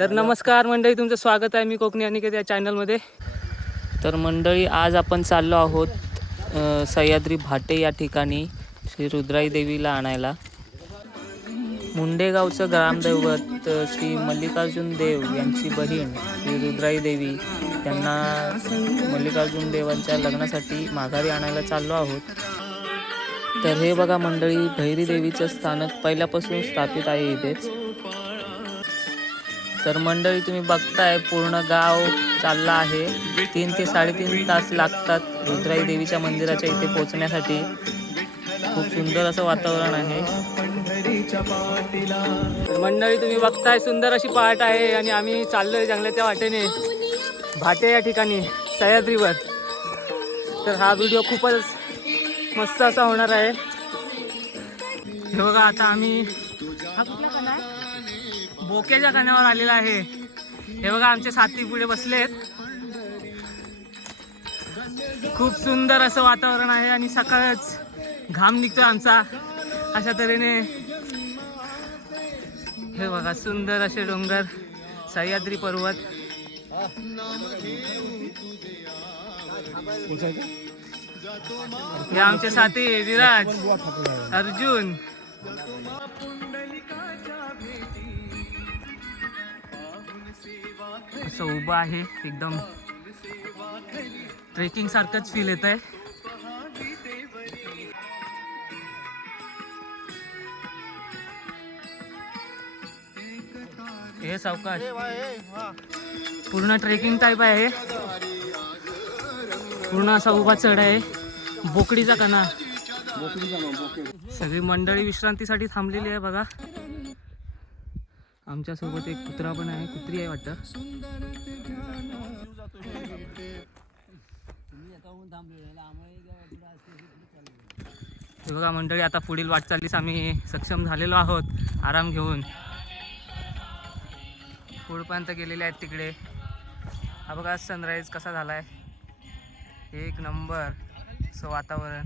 तर नमस्कार मंडळी, तुमचं स्वागत आहे मी कोकणी अनिकेत या चॅनलमध्ये. तर मंडळी, आज आपण चाललो आहोत सह्याद्री भाटे या ठिकाणी श्री रुद्राई देवीला आणायला. मुंडेगावचं ग्रामदैवत श्री मल्लिकार्जुन देव यांची बहीण श्री रुद्राई देवी यांना मल्लिकार्जुन देवांच्या लग्नासाठी माघारी आणायला चाललो आहोत. तर हे बघा मंडळी, भैरी देवीचं स्थानक पहिल्यापासून स्थापित आहे इथेच. तर मंडळी तुम्ही बघताय, पूर्ण गाव चालला आहे. 3 ते 3.5 तास लागतात रुद्राई देवीच्या मंदिराच्या इथे पोहोचण्यासाठी. खूप सुंदर असं वातावरण आहे. मंडळी तुम्ही बघताय, सुंदर अशी पहाट आहे आणि आम्ही चाललोय जंगलाच्या वाटेने भाटे या ठिकाणी सह्याद्रीवर. तर हा व्हिडिओ खूपच मस्त असा होणार आहे. हे बघा, आता आम्ही बोक्याच्या खाण्यावर आलेला आहे. हे बघा, आमचे साथी पुढे बसलेत. खूप सुंदर असं वातावरण आहे आणि सकाळच घाम निघतो आमचा अशा तऱ्हेने. हे बघा, सुंदर असे डोंगर, सह्याद्री पर्वत. हे आमचे साथी विराज, अर्जुन. असं उभं आहे, एकदम ट्रेकिंग सारखंच फील येत आहे. हे सावकाश, पूर्ण ट्रेकिंग टाईप आहे. पूर्ण असा उभा चढ आहे, बोकडीचा कणा. सगळी मंडळी विश्रांतीसाठी थांबलेली आहे बघा. आमच्या सोबत एक कुत्रा पण आहे, कुत्री आहे वाटतं. हे बघा मंडळी, आता पुढील वाटचालीस आम्ही सक्षम झालेलो आहोत आराम घेऊन. पुढपर्यंत गेलेले आहेत तिकडे. हा बघा सनराईज कसा झालाय, एक नंबर असं वातावरण.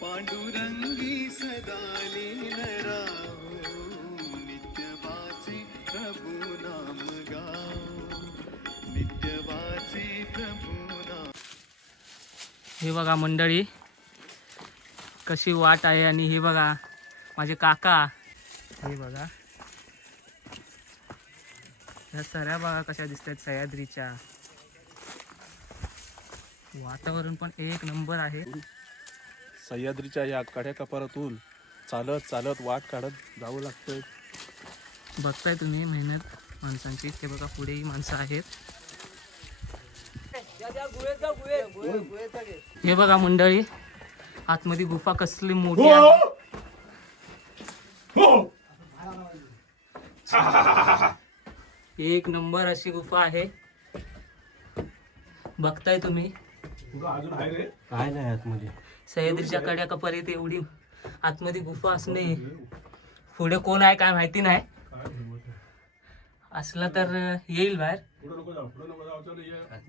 पांडुरंगी सदा लीन राहो, नित्य वाचे प्रभु नाम गाओ, नित्य वाचे प्रभु नाम. हे बघा मंडळी, कशी वाट आहे. आणि हे बघा माझे काका, हे बघा ह्या सऱ्या बघा कशा दिसतात सह्याद्रीच्या. वातावरण पण एक नंबर आहे. सह्याद्रीच्या या कड्या कपारातून चालत चालत वाट काढत जावं लागतंय. बघताय तुम्ही मेहनत माणसांची. ते बघा पुढेही माणसं आहेत. हे बघा मंडळी, आतमध्ये गुफा कसली मोठी आहे. एक नंबर अशी गुफा आहे, बघताय तुम्ही. काय नाही आतमध्ये. सह्याद्रीच्या कड्या कपारीत एवढी आतमध्ये गुफा असणे, पुढे कोण आहे काय माहिती नाही. असला तर येईल बाहेर.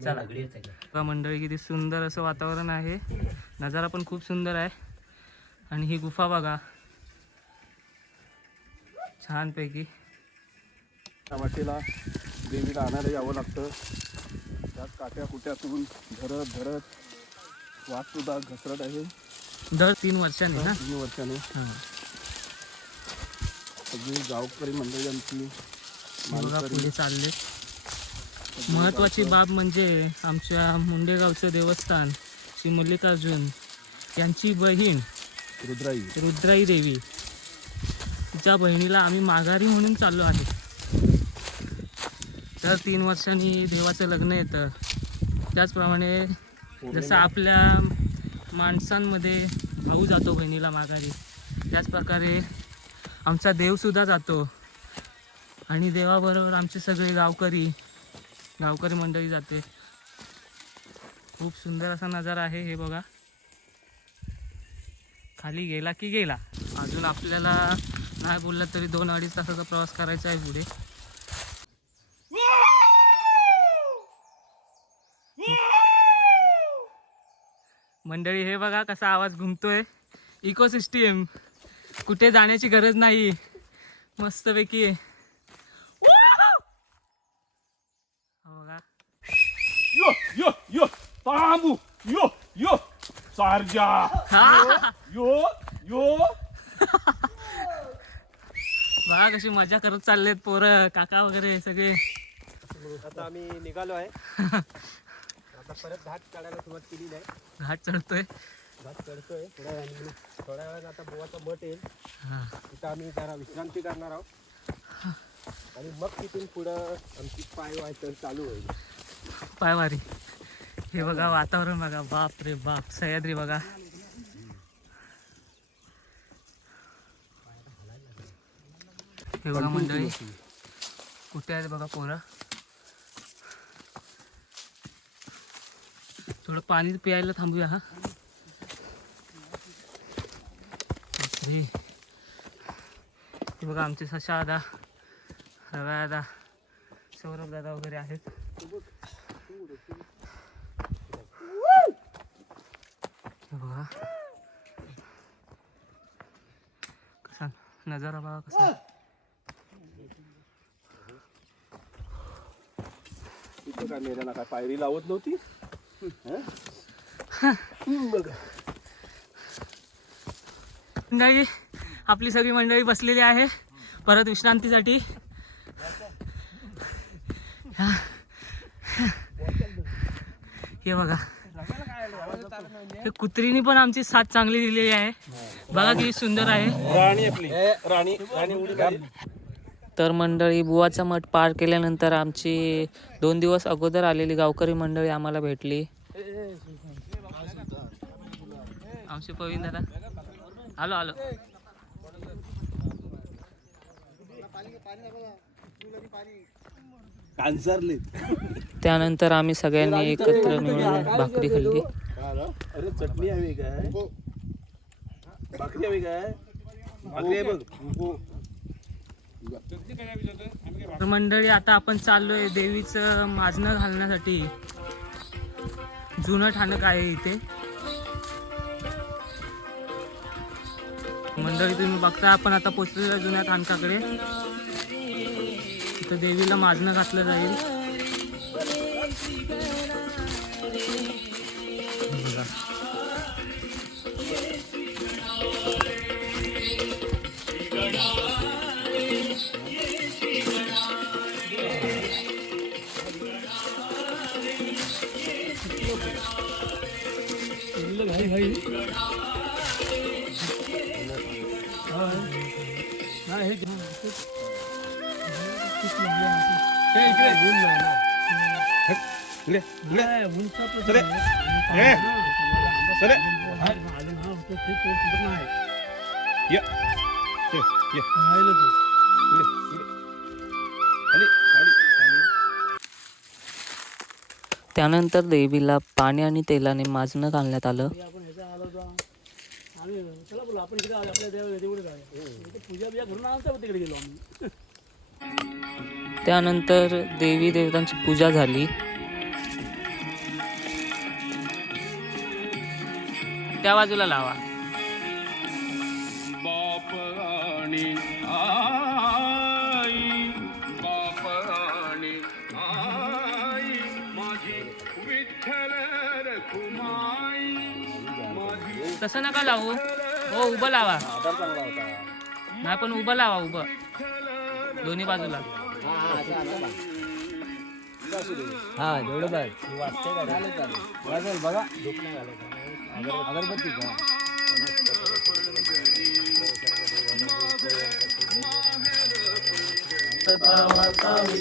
चला मंडळी, किती सुंदर असं वातावरण आहे. नजारा पण खूप सुंदर आहे. आणि ही गुफा बघा छान पैकी. वाटेला देवीला आणायला यावं लागतं. त्यात काट्या कुट्यातून धरत धरत वाट सुद्धा घसरत आहे. दर 3 वर्षांनी ना, 3 वर्षाने सगळी गावकरी मंडळी आमची बघा पुढे चालले. महत्त्वाची बाब म्हणजे आमच्या मुंडेगावचं देवस्थान श्री मल्लिकार्जुन यांची बहीण रुद्राई देवी, तिच्या बहिणीला आम्ही माघारी म्हणून चाललो आहे. तर 3 वर्षांनी देवाचं लग्न येतं. त्याचप्रमाणे जसं आपल्या माणसांमध्ये भाऊ जातो बहिणीला माघारी, त्याचप्रकारे आमचा देवसुद्धा जातो. आणि देवाबरोबर आमचे सगळे गावकरी मंडळी जाते. खूप सुंदर असा नजारा आहे. हे बघा, खाली गेला की गेला. अजून आपल्याला नाही बोललं तरी 2-2.5 तासाचा प्रवास करायचा आहे पुढे. मंडळी हे बघा कसा आवाज घुमतोय. इकोसिस्टीम कुठे जाण्याची गरज नाही, मस्तपैकी आहे. बघा यो यो यो तांबू यो यो सारजा यो यो. बघा कशी मजा करत चाललेत पोरं, काका वगैरे सगळे. आता आम्ही निघालो आहे. आता परत घाट चढायला सुरुवात केली आहे. घाट चढतोय. घाट चढतोय थोड्या वेळात आता बुवाचा मठ येईल. हा. तिथं आम्ही जरा विश्रांती करणार आहोत आणि मग तिथून पुढं आमची पायवाटचाल चालू होईल. पायवारी. हे बघा वातावरण बघा, बाप रे बाप. सह्याद्री बघा. हे बघा मंडळी, कुठे आहेत बघा पोरं. थोडं पाणी प्यायला थांबूया. हा बापरे. हे बघा आमचे सशा दादा, रव्या दादा, सौरभ दादा वगैरे आहेत. हे बघा कसा नजारा बघा कसा. इथं काय मेऱ्याला काय पायरी लावत नव्हती. मंडळी, आपली सगळी मंडळी बसलेली आहे परत विश्रांतीसाठी. हे बघा, हे कुत्रीनी पण आमची साथ चांगली दिलेली आहे. बघा किती सुंदर आहे. राणी आपली राणी राणी उडी. तर मंडळी, बुवाचा मठ पार केल्यानंतर आमची 2 दिवस अगोदर आलेली गावकरी मंडळी आम्हाला भेटली. आमचे पवीन दादा आलो आलो. त्यानंतर आम्ही सगळ्यांनी एकत्र मिळून भाकरी खाल्ली. अरे चटणी हवी काय, भाकरी हवी काय, भाकरी आहे बघ. तर मंडळी, आता आपण चाललोय देवीचं माजणं घालण्यासाठी. जुनं ठाणक आहे इथे. मंडळी तुम्ही बघता, आपण आता पोचलेल्या जुन्या ठाणकाकडे. इथं देवीला माजणं घातलं जाईल. बघा. त्यानंतर देवीला पाणी आणि तेलाने माजणं घालण्यात आलं. त्यानंतर देवी देवतांची पूजा झाली. त्या बाजूला लावा. बाप आणि आई, बाप आणि आई, माझी विठ्ठल रखुमाई, माझी. तसं नका लावू हो, उभं लावा. आधार चांगला होता. नाही पण उभं लावा, उभं दोन्ही बाजूला. हा जेवढं वाचते वाचेल बघा. धूप नाही घालायचं, अगरबत्ती का.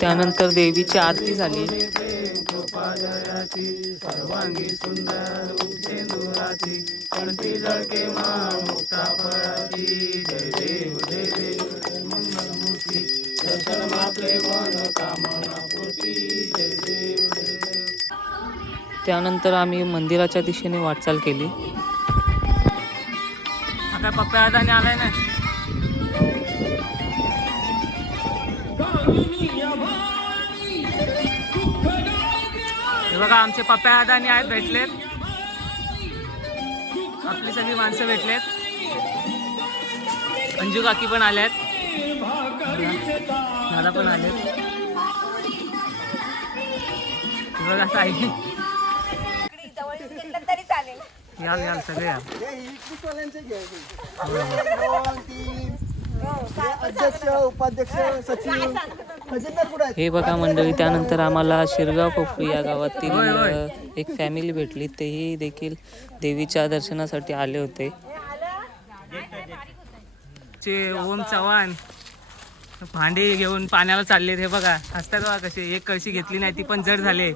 त्यानंतर देवीची आरती झाली. सर्वांगी सुंदर उपेंदुराची, कंठी झळके मुक्ता फळाची. जय देव जय देव मंगलमूर्ती, दर्शन मात्रे मन कामना पूर्ती. जय देव जय देव. त्यानंतर आम्ही मंदिराच्या दिशेने वाटचाल केली. आता पप्पा आदाने आलाय ना. हे बघा आमचे पप्पा आदानी आहेत, भेटलेत. आपली सगळी माणसं भेटलेत. अंजू काकी पण आल्यात, दादा पण आलेत. बघा ताई, याल याल सगळे याल. अध्यक्ष उपाध्यक्ष सचिव खजिनदार कुठे आहेत? हे बघा मंडळी, त्यानंतर आम्हाला शिरगाव पोफळी या गावातील एक फॅमिली भेटली. तेही देखील देवीच्या दर्शनासाठी आले होते. ओम चव्हाण भांडी घेऊन पाण्याला चाललेत. हे बघा हसतात बघा कसे. एक कळशी घेतली नाही ती पण जड झाले.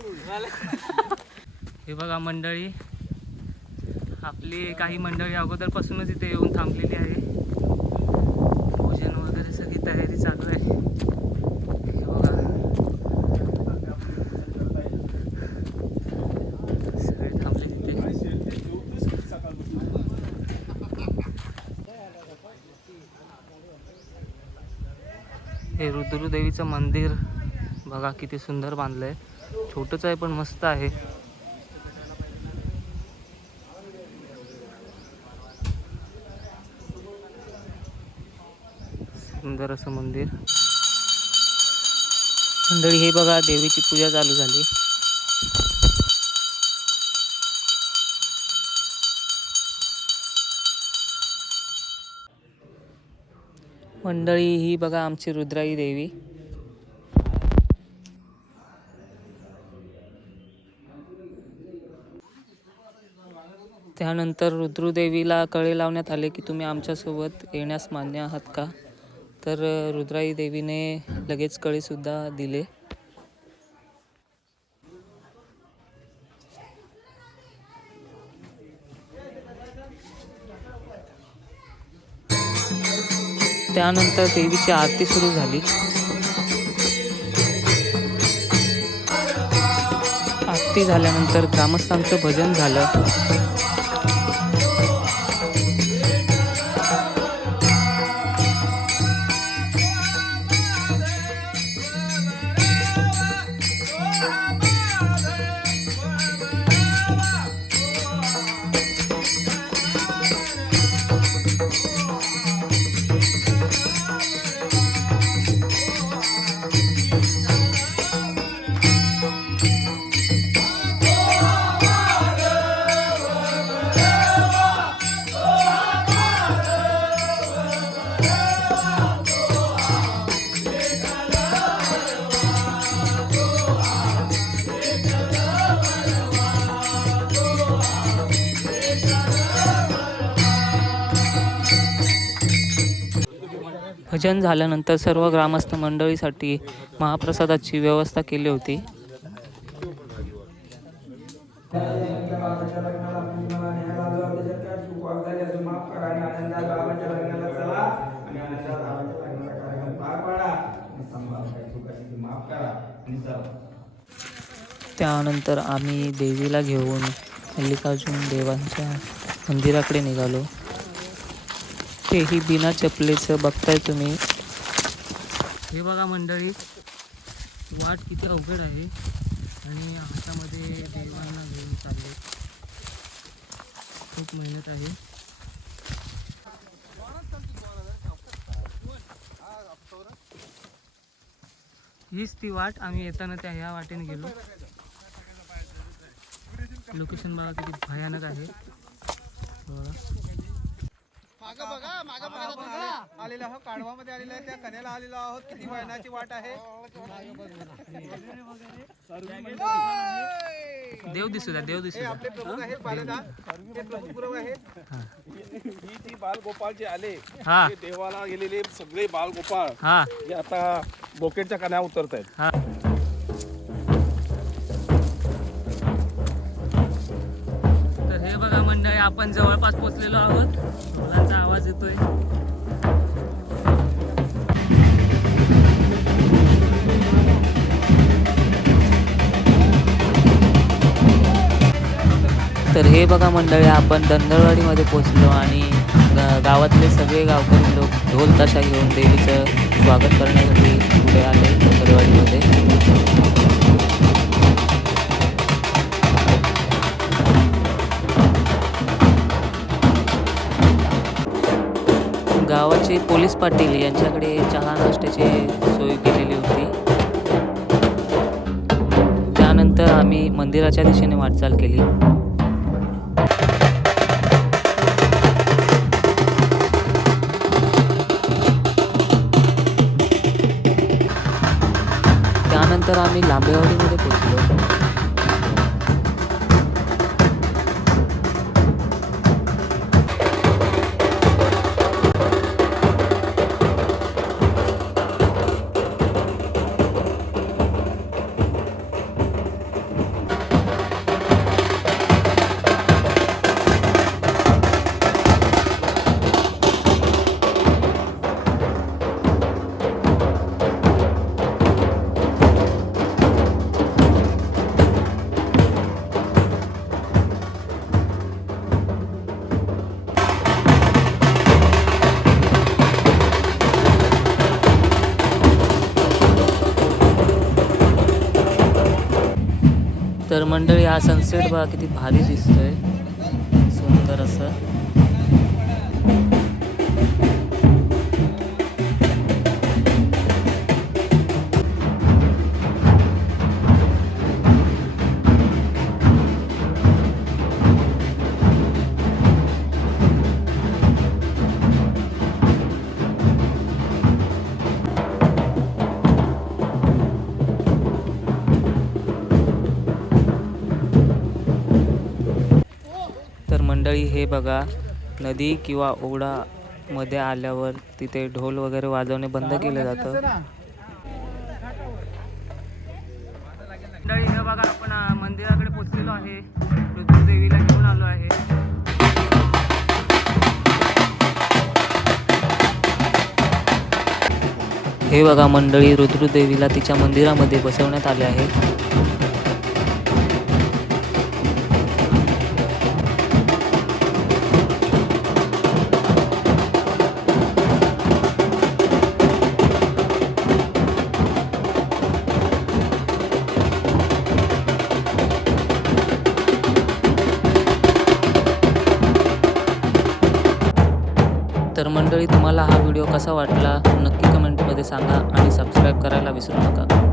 हे बघा मंडळी, आपली काही मंडळी अगोदरपासूनच इथे येऊन थांबलेली आहे. भोजन वगैरे सगळी तयारी चालू आहे. हे बघा सगळे थांबले तिथे. हे रुद्रदेवीचं मंदिर बघा किती सुंदर बांधलंय. छोटंच आहे पण मस्त आहे. सुंदर असं मंदिर. मंडळी हे बघा देवीची पूजा चालू झाली. मंडळी ही बघा आमची रुद्राई देवी. त्यानंतर रुद्रदेवीला कळे लावण्यात आले की तुम्ही आमच्यासोबत येण्यास मान्य आहात का. तर रुद्राई देवीने लगेच कळेसुद्धा दिले. त्यानंतर देवीची आरती सुरू झाली. आरती झाल्यानंतर ग्रामस्थांचं भजन झालं. भजन झाल्यानंतर सर्व ग्रामस्थ मंडळीसाठी महाप्रसादाची व्यवस्था केली होती. त्यानंतर आम्ही देवीला घेऊन मल्लिकार्जुन देवांच्या मंदिराकडे निघालो. तेही बिना चपलेचं बघताय तुम्ही. हे बघा मंडळी, वाट किती अवघड आहे आणि हातामध्ये देवांना घेऊन चालले. खूप मेहनत आहे. हीच ती वाट. आम्ही येताना त्या ह्या वाटेने गेलो. लोकेशन बघा किती भयानक आहे. आलेला आहोत काढवामध्ये आलेला आहे. त्या कन्याला आलेलो आहोत. किती वयनाची वाट आहे. देव दिसू द्या, देव दिसू द्या. आपले प्रभू आहेत बालदास. ते प्रभू पुरव आहेत. ही ती बालगोपाळ जे आले, हा ते देवाला गेलेले सगळे बालगोपाळ हा जे आता बोकेटच्या कन्या उतरत आहेत. हा. तर हे बघा मंडळी, आपण जवळपास पोहोचलेलो आहोत. ढोलांचा आवाज येतोय. तर हे बघा मंडळी, आपण दंडरवाडीमध्ये पोहोचलो आणि गावातले सगळे गावकरी लोक ढोल ताशा घेऊन देवीचं स्वागत करण्यासाठी पुढे आले दंडरवाडीमध्ये. गावाची आमचे पोलीस पाटील यांच्याकडे चहा नाश्त्याची सोय केलेली होती. त्यानंतर आम्ही मंदिराच्या दिशेने वाटचाल केली. त्यानंतर आम्ही लांबेवाडीमध्ये पोहोचलो. तर मंडळी, हा सनसेट बघा किती भारी दिसतोय, सुंदर असं. तर मंडळी, हे बघा, नदी किंवा ओढा मध्ये आल्यावर तिथे ढोल वगैरे वाजवणे बंद केलं जातं. मंडळी, हे बघा, आपण मंदिराकडे पोहोचलेलो आहे. रुद्रदेवीला घेऊन आलो आहे. हे बघा मंडळी, रुद्रदेवीला तिच्या मंदिरामध्ये बसवण्यात आले आहे. तर मंडळी, तुम्हाला हा व्हिडिओ कसा वाटला नक्की कमेंटमध्ये सांगा आणि सबस्क्राईब करायला विसरू नका.